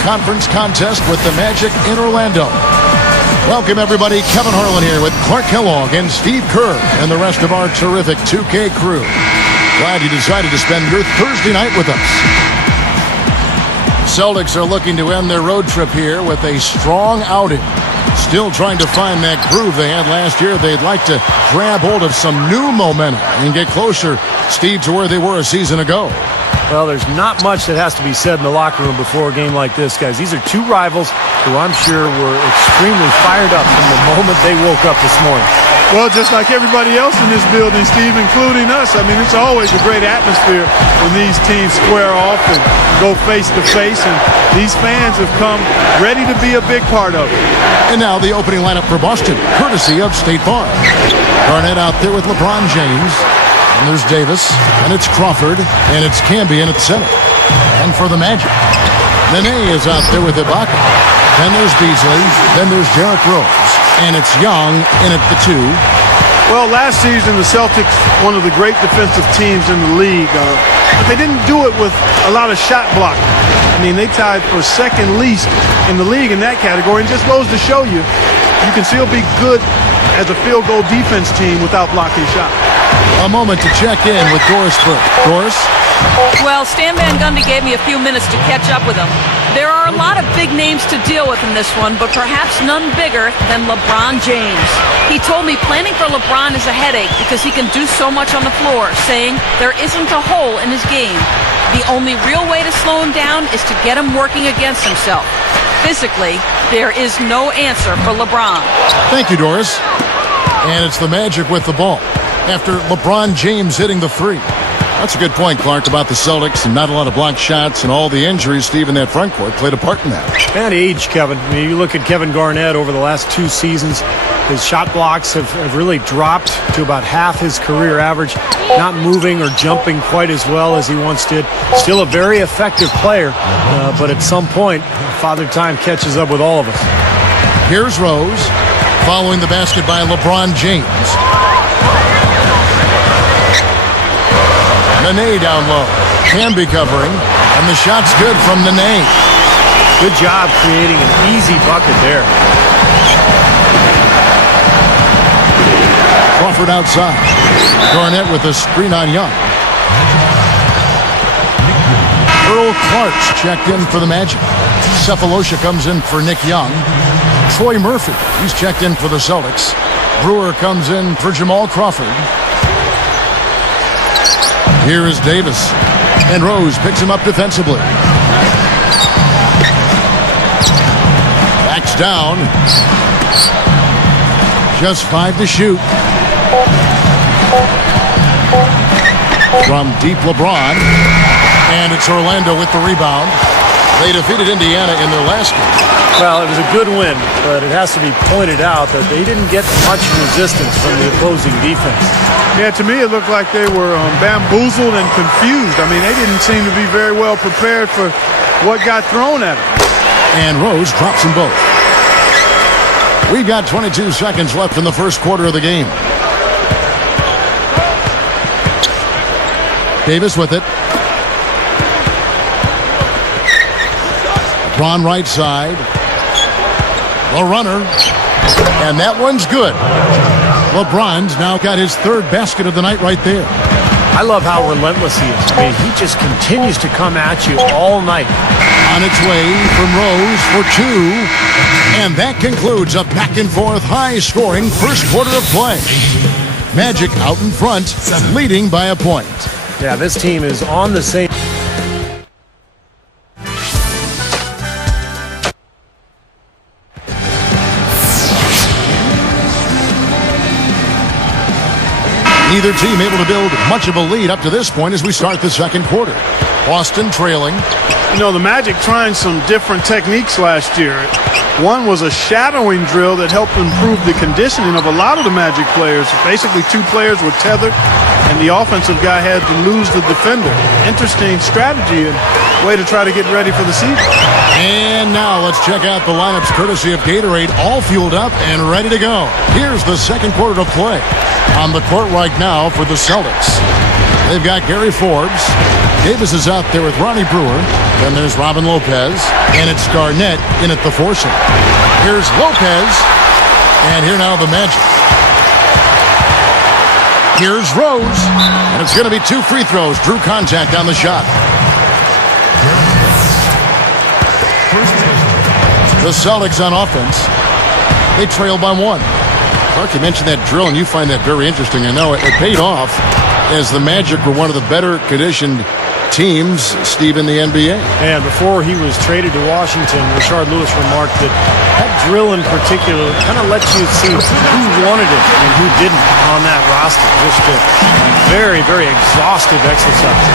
conference contest with the Magic in Orlando. Welcome, everybody. Kevin Harlan here with Clark Kellogg and Steve Kerr and the rest of our terrific 2K crew. Glad you decided to spend your Thursday night with us. Celtics are looking to end their road trip here with a strong outing. Still trying to find that groove they had last year. They'd like to grab hold of some new momentum and get closer, Steve, to where they were a season ago. Well, there's not much that has to be said in the locker room before a game like this, guys. These are two rivals who I'm sure were extremely fired up from the moment they woke up this morning. Well, just like everybody else in this building, Steve, including us. I mean, it's always a great atmosphere when these teams square off and go face to face, and these fans have come ready to be a big part of it. And now the opening lineup for Boston, courtesy of State Farm. Garnett out there with LeBron James. And there's Davis, and it's Crawford, and it's Camby in at center. And for the Magic, Nene is out there with Ibaka. Then there's Beasley, then there's Derrick Rose, and it's Young in at the 2. Well, last season, the Celtics, one of the great defensive teams in the league, but they didn't do it with a lot of shot blocking. I mean, they tied for second least in the league in that category, and just goes to show you, you can still be good as a field goal defense team without blocking shots. A moment to check in with Doris Burke. Doris? Well, Stan Van Gundy gave me a few minutes to catch up with him. There are a lot of big names to deal with in this one, but perhaps none bigger than LeBron James. He told me planning for LeBron is a headache because he can do so much on the floor, saying there isn't a hole in his game. The only real way to slow him down is to get him working against himself. Physically, there is no answer for LeBron. Thank you, Doris. And it's the Magic with the ball after LeBron James hitting the 3. That's a good point, Clark, about the Celtics and not a lot of blocked shots and all the injuries, Steve, in that front court played a part in that. And age, Kevin. I mean, you look at Kevin Garnett over the last 2 seasons, his shot blocks have really dropped to about half his career average, not moving or jumping quite as well as he once did. Still a very effective player, but at some point, Father Time catches up with all of us. Here's Rose, following the basket by LeBron James. Nene down low. Camby covering, and the shot's good from Nene. Good job creating an easy bucket there. Crawford outside. Garnett with a screen on Young. Earl Clark's checked in for the Magic. Cephalosha comes in for Nick Young. Troy Murphy, he's checked in for the Celtics. Brewer comes in for Jamal Crawford. Here is Davis, and Rose picks him up defensively. Backs down. Just 5 to shoot. From deep LeBron, and it's Orlando with the rebound. They defeated Indiana in their last game. Well, it was a good win, but it has to be pointed out that they didn't get much resistance from the opposing defense. Yeah, to me it looked like they were bamboozled and confused. I mean, they didn't seem to be very well prepared for what got thrown at them. And Rose drops them both. We've got 22 seconds left in the first quarter of the game. Davis with it. LeBron right side. The runner. And that one's good. LeBron's now got his 3rd basket of the night right there. I love how relentless he is. I mean, he just continues to come at you all night. On its way from Rose for 2. And that concludes a back-and-forth, high-scoring first quarter of play. Magic out in front, leading by a point. Yeah, this team is on the same... Neither team able to build much of a lead up to this point as we start the second quarter. Boston trailing. You know, the Magic trying some different techniques last year. One was a shadowing drill that helped improve the conditioning of a lot of the Magic players. Basically, 2 players were tethered, and the offensive guy had to lose the defender. Interesting strategy and way to try to get ready for the season. And now let's check out the lineups courtesy of Gatorade, all fueled up and ready to go. Here's the second quarter of play. On the court right now for the Celtics. They've got Gary Forbes. Davis is out there with Ronnie Brewer. Then there's Robin Lopez. And it's Garnett in at the foursome. Here's Lopez. And here now the Magic. Here's Rose. And it's going to be 2 free throws. Drew contact on the shot. The Celtics on offense. They trail by 1. Clark, you mentioned that drill, and you find that very interesting. I know it paid off as the Magic were one of the better conditioned teams, Steve, in the NBA. And before he was traded to Washington, Rashard Lewis remarked that that drill in particular kind of lets you see who wanted it and who didn't on that roster. Just a very, very exhaustive exercise.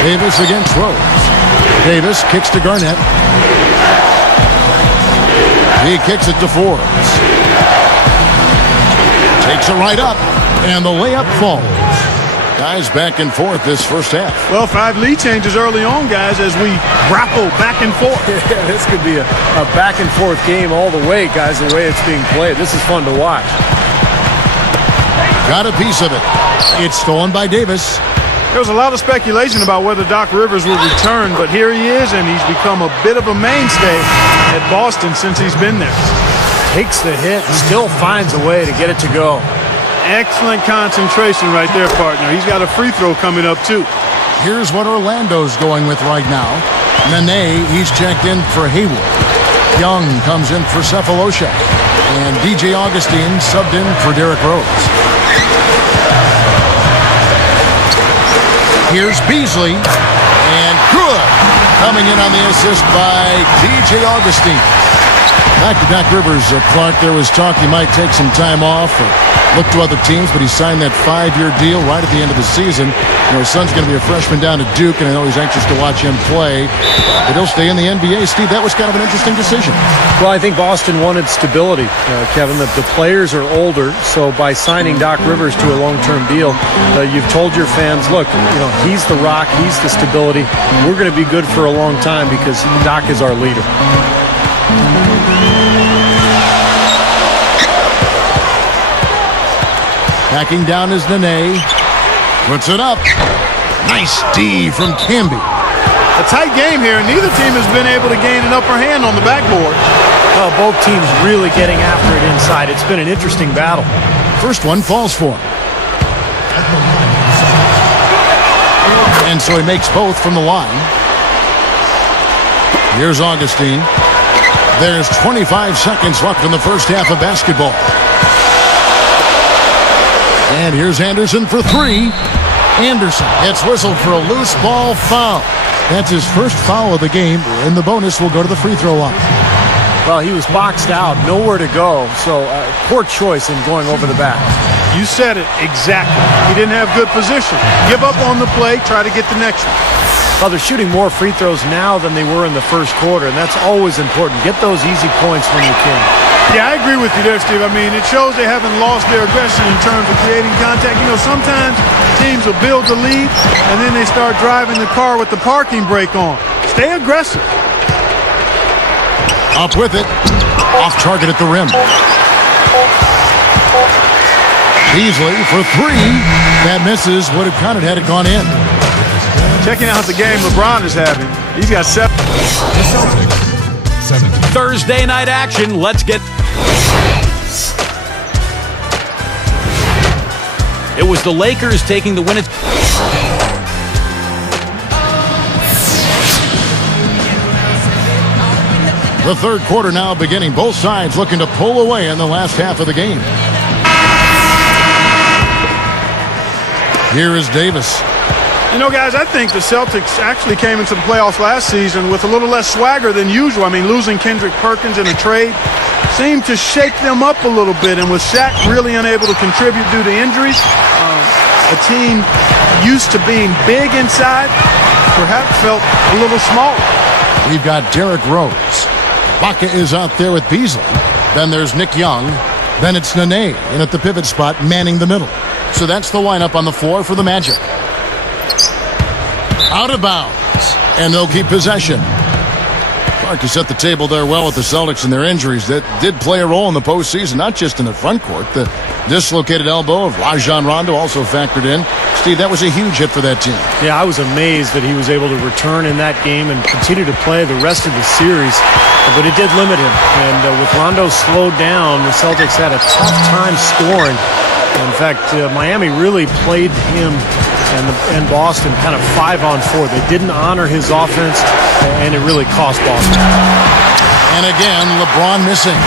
Davis against Rose. Davis kicks to Garnett. He kicks it to Forbes. Takes it right up, and the layup falls. Guys back and forth this first half. Well, 5 lead changes early on, guys, as we grapple back and forth. Yeah, this could be a back and forth game all the way, guys, the way it's being played. This is fun to watch. Got a piece of it. It's stolen by Davis. There was a lot of speculation about whether Doc Rivers would return, but here he is, and he's become a bit of a mainstay at Boston since he's been there. Takes the hit, still finds a way to get it to go. Excellent concentration right there, partner. He's got a free throw coming up, too. Here's what Orlando's going with right now. Nene, he's checked in for Hayward. Young comes in for Cephalosha. And DJ Augustine subbed in for Derrick Rose. Here's Beasley, and good. Coming in on the assist by DJ Augustine. Back to Doc Rivers, Clark, there was talk he might take some time off or look to other teams, but he signed that 5-year deal right at the end of the season. You know, his son's going to be a freshman down at Duke, and I know he's anxious to watch him play, but he'll stay in the NBA. Steve, that was kind of an interesting decision. Well, I think Boston wanted stability, Kevin. The players are older, so by signing Doc Rivers to a long-term deal, you've told your fans, look, you know, he's the rock, he's the stability. We're going to be good for a long time because Doc is our leader. Backing down is Nene. Puts it up. Nice D from Camby. A tight game here. Neither team has been able to gain an upper hand on the backboard. Well, both teams really getting after it inside. It's been an interesting battle. First one falls for him. And so he makes both from the line. Here's Augustine. There's 25 seconds left in the first half of basketball. And here's Anderson for 3. Anderson gets whistled for a loose ball foul. That's his first foul of the game, and the bonus will go to the free throw line. Well, he was boxed out, nowhere to go, so poor choice in going over the back. You said it exactly. He didn't have good position. Give up on the play, try to get the next one. Well, they're shooting more free throws now than they were in the first quarter, and that's always important. Get those easy points when you can. Yeah, I agree with you there, Steve. I mean, it shows they haven't lost their aggression in terms of creating contact. You know, sometimes teams will build the lead, and then they start driving the car with the parking brake on. Stay aggressive. Up with it. Off target at the rim. Beasley for 3. That misses. Would have counted had it gone in. Checking out the game LeBron is having. He's got 7. The Celtics, 17. Thursday night action. Let's get... It was the Lakers taking the win. The third quarter now beginning. Both sides looking to pull away in the last half of the game. Here is Davis. You know, guys, I think the Celtics actually came into the playoffs last season with a little less swagger than usual. I mean, losing Kendrick Perkins in a trade seemed to shake them up a little bit. And with Shaq really unable to contribute due to injuries, a team used to being big inside perhaps felt a little smaller. We've got Derrick Rose. Baca is out there with Beasley. Then there's Nick Young. Then it's Nene in at the pivot spot, manning the middle. So that's the lineup on the floor for the Magic. Out of bounds, and they'll keep possession. Clark has set the table there well with the Celtics and their injuries that did play a role in the postseason, not just in the front court. The dislocated elbow of Rajon Rondo also factored in. Steve, that was a huge hit for that team. Yeah, I was amazed that he was able to return in that game and continue to play the rest of the series, but it did limit him. And with Rondo slowed down, the Celtics had a tough time scoring. In fact, Miami really played him and Boston kind of 5-on-4. They didn't honor his offense, and it really cost Boston. And again, LeBron missing.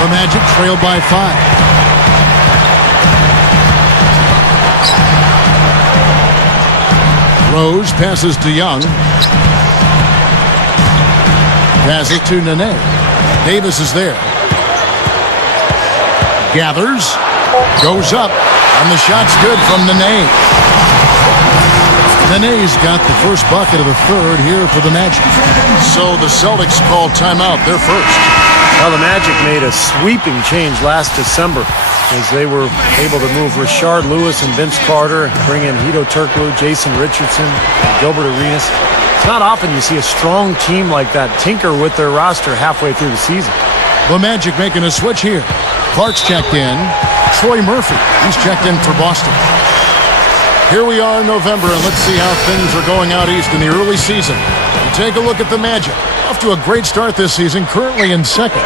The Magic trailed by 5. Rose passes to Young. Passes to Nene. Davis is there. Gathers. Goes up. And the shot's good from Nene. Nene's got the first bucket of the third here for the Magic. So the Celtics called timeout. They're first. Well, the Magic made a sweeping change last December as they were able to move Rashard Lewis and Vince Carter, bring in Hedo Turkoglu, Jason Richardson, and Gilbert Arenas. It's not often you see a strong team like that tinker with their roster halfway through the season. The Magic making a switch here. Clark's checked in. Troy Murphy, he's checked in for Boston. Here we are in November, and let's see how things are going out east in the early season. We'll take a look at the Magic. Off to a great start this season, currently in second.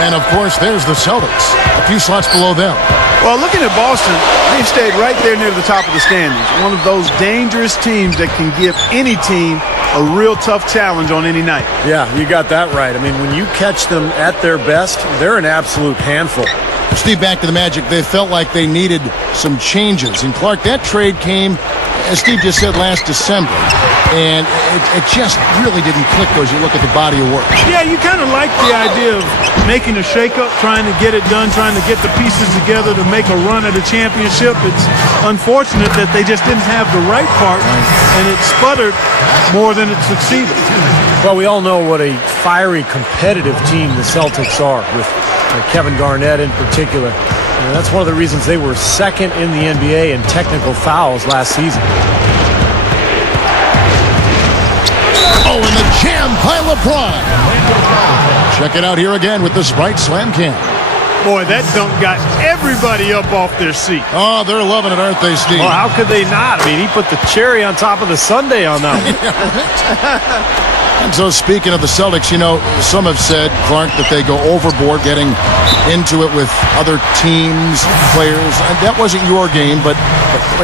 And, of course, there's the Celtics, a few slots below them. Well, looking at Boston, they've stayed right there near the top of the standings. One of those dangerous teams that can give any team a real tough challenge on any night. Yeah, you got that right. I mean, when you catch them at their best, they're an absolute handful. Steve, back to the Magic. They felt like they needed some changes. And, Clark, that trade came, as Steve just said, last December. And it just really didn't click as you look at the body of work. Yeah, you kind of like the idea of making a shakeup, trying to get it done, trying to get the pieces together to make a run at a championship. It's unfortunate that they just didn't have the right partner, and it sputtered more than it succeeded. Well, we all know what a fiery, competitive team the Celtics are, with Kevin Garnett in particular. And that's one of the reasons they were second in the NBA in technical fouls last season. Oh, and the jam by LeBron. Check it out here again with the Sprite Slam Cam. Boy, that dunk got everybody up off their seat. Oh, they're loving it, aren't they, Steve? Well, how could they not? I mean, he put the cherry on top of the sundae on that one. And so speaking of the Celtics, you know, some have said, Clark, that they go overboard getting into it with other teams, players. And that wasn't your game, but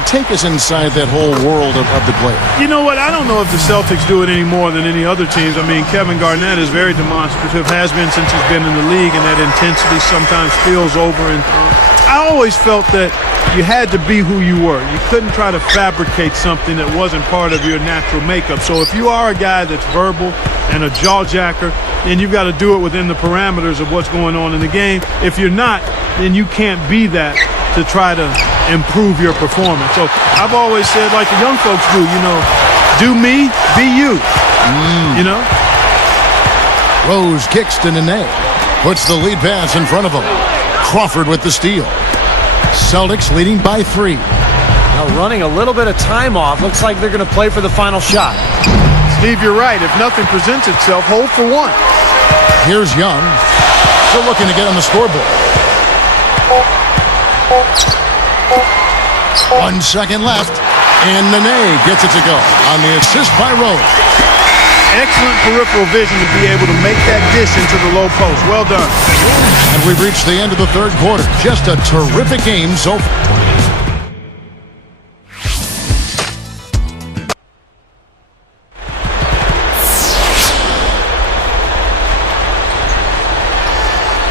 take us inside that whole world of the play. You know what? I don't know if the Celtics do it any more than any other teams. I mean, Kevin Garnett is very demonstrative, has been since he's been in the league, and that intensity sometimes spills over. And I always felt that you had to be who you were. You couldn't try to fabricate something that wasn't part of your natural makeup. So if you are a guy that's verbal and a jaw-jacker, then you've got to do it within the parameters of what's going on in the game. If you're not, then you can't be that to try to improve your performance. So I've always said, like the young folks do, you know, do me, be you, you know? Rose kicks to Nene. Puts the lead pass in front of him. Crawford with the steal. Celtics leading by 3. Now running a little bit of time off. Looks like they're going to play for the final shot. Steve, you're right. If nothing presents itself, hold for one. Here's Young. Still looking to get on the scoreboard. 1 second left. And Nene gets it to go on the assist by Rose. Excellent peripheral vision to be able to make that dish into the low post. Well done. And we've reached the end of the third quarter. Just a terrific game so far.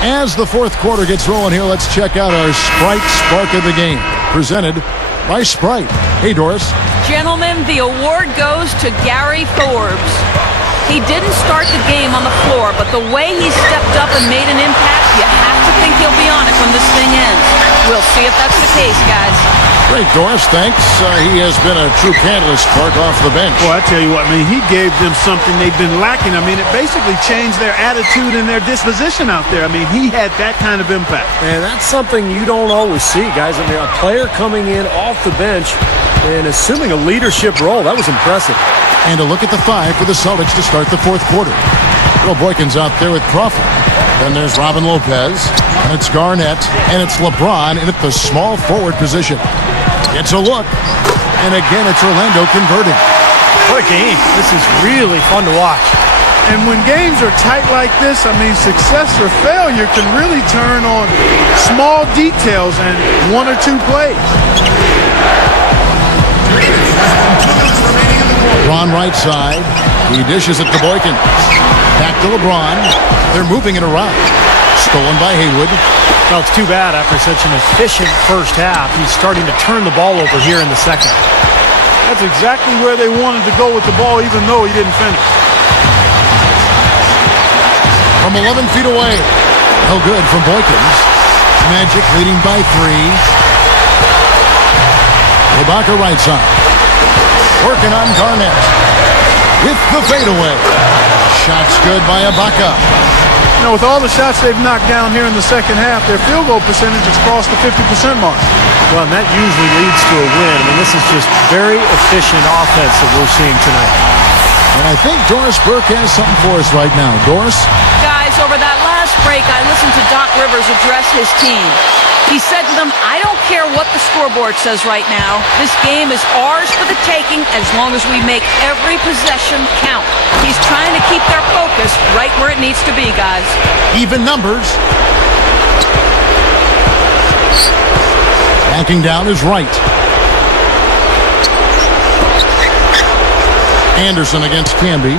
As the fourth quarter gets rolling here, let's check out our Sprite Spark of the Game, presented by Sprite. Hey, Doris. Gentlemen, the award goes to Gary Forbes. He didn't start the game on the floor, but the way he stepped up and made an impact, you have to think he'll be on it when this thing ends. We'll see if that's the case, guys. Great, Doris. Thanks. He has been a true catalyst, Spark, off the bench. Well, I tell you what, I mean, he gave them something they've been lacking. I mean, it basically changed their attitude and their disposition out there. I mean, he had that kind of impact. And that's something you don't always see, guys. I mean, a player coming in off the bench and assuming a leadership role, that was impressive. And a look at the 5 for the Celtics to start the fourth quarter. Well, Boykin's out there with Crawford. Then there's Robin Lopez, and it's Garnett, and it's LeBron in at the small forward position. It's a look, and again it's Orlando converting. What a game. This is really fun to watch. And when games are tight like this, I mean, success or failure can really turn on small details and one or two plays. LeBron right side. He dishes it to Boykin. Back to LeBron. They're moving it around. Stolen by Haywood. Well, it's too bad after such an efficient first half. He's starting to turn the ball over here in the second. That's exactly where they wanted to go with the ball, even though he didn't finish. From 11 feet away. No good from Boykins. Magic leading by 3. Ibaka right side. Working on Garnett. With the fadeaway. Shots good by Ibaka. You know, with all the shots they've knocked down here in the second half, their field goal percentage has crossed the 50% mark. Well, and that usually leads to a win. I mean, this is just very efficient offense that we're seeing tonight. And I think Doris Burke has something for us right now. Doris? Guys, over that last break, I listened to Doc Rivers address his team. He said to them, I don't care what the scoreboard says right now. This game is ours for the taking as long as we make every possession count. He's trying to keep their focus right where it needs to be, guys. Even numbers. Backing down is right. Anderson against Camby.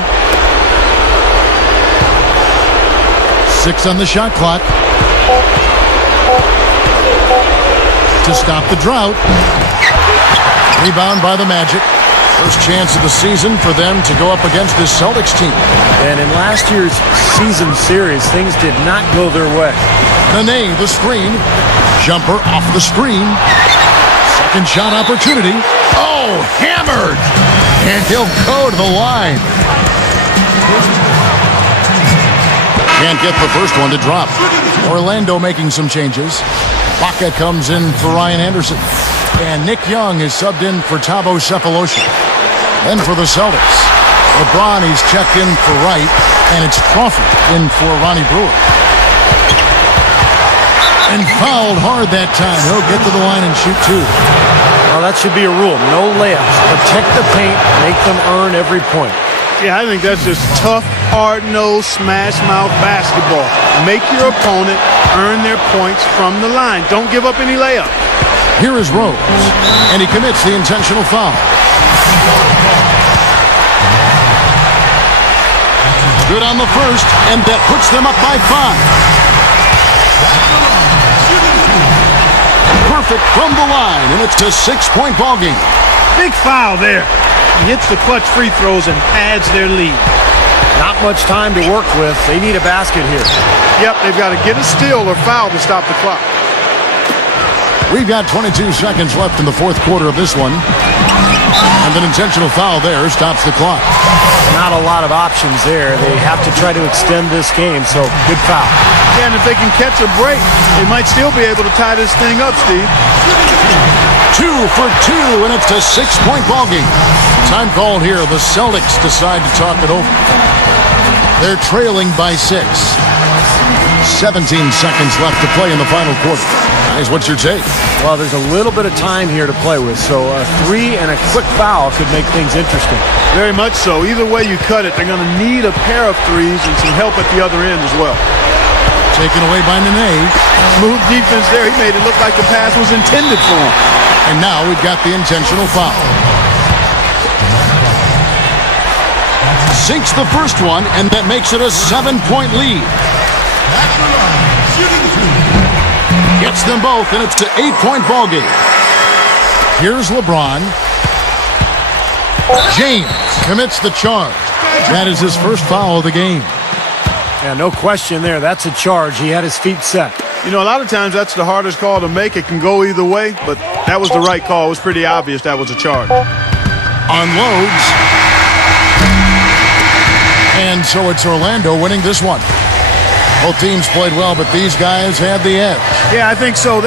6 on the shot clock. To stop the drought. Rebound by the Magic. First chance of the season for them to go up against this Celtics team. And in last year's season series, things did not go their way. Nene, the screen. Jumper off the screen. Second shot opportunity. Oh, hammered! And he'll go to the line. Can't get the first one to drop. Orlando making some changes. Baca comes in for Ryan Anderson. And Nick Young is subbed in for Thabo Sefolosha. Then for the Celtics, LeBron, he's checked in for Wright. And it's Crawford in for Ronnie Brewer. And fouled hard that time. He'll get to the line and shoot 2. Well, that should be a rule. No layups. Protect the paint. Make them earn every point. Yeah, I think that's just tough, hard-nosed, smash-mouth basketball. Make your opponent earn their points from the line. Don't give up any layups. Here is Rose, and he commits the intentional foul. Good on the first, and that puts them up by 5. Perfect from the line, and it's a 6-point ball game. Big foul there. He hits the clutch free throws and adds their lead. Not much time to work with. They need a basket here. Yep, they've got to get a steal or foul to stop the clock. We've got 22 seconds left in the fourth quarter of this one. And an intentional foul there stops the clock. Not a lot of options there. They have to try to extend this game, so good foul. Yeah, and if they can catch a break, they might still be able to tie this thing up, Steve. 2 for 2, and it's a 6-point ball game. Time called here. The Celtics decide to talk it over. They're trailing by 6. 17 seconds left to play in the final quarter. Guys, what's your take? Well, there's a little bit of time here to play with, so a 3 and a quick foul could make things interesting. Very much so. Either way you cut it, they're going to need a pair of threes and some help at the other end as well. Taken away by Nene. Smooth defense there. He made it look like the pass was intended for him. And now we've got the intentional foul. Sinks the first one, and that makes it a 7-point lead. Gets them both, and it's an 8-point ball game. Here's LeBron. James commits the charge. That is his first foul of the game. Yeah, no question there. That's a charge. He had his feet set. You know, a lot of times that's the hardest call to make. It can go either way, but that was the right call. It was pretty obvious that was a charge. Unloads. And so it's Orlando winning this one. Both teams played well, but these guys had the edge. Yeah, I think so.